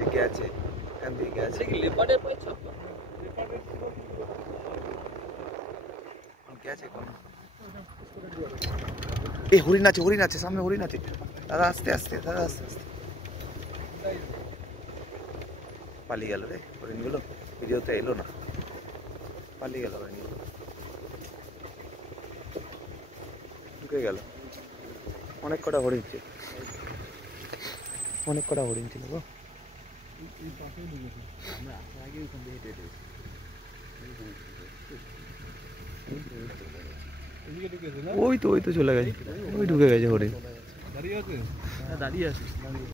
দিকে আছে, এখান দিকে আছে কি লেপার্ডের পায়ে ছাপ আছে কোন? এই হরিণ আছে, হরিণ আছে, সামনে হরিণ আছে। দাদা আস্তে আস্তে, দাদা আস্তে আস্তে। পালিয়ে গেল রে হরিণগুলো, ভিডিওতে এলো না, পালিয়ে গেল হরিণগুলো, ঢুকে গেল। অনেক কটা হরিণ ছিল, অনেক কটা হরিণ ছিল গো। ওই তো চলে গেছে, ওই ঢুকে গেছে হরিণ, দাঁড়িয়ে আছে।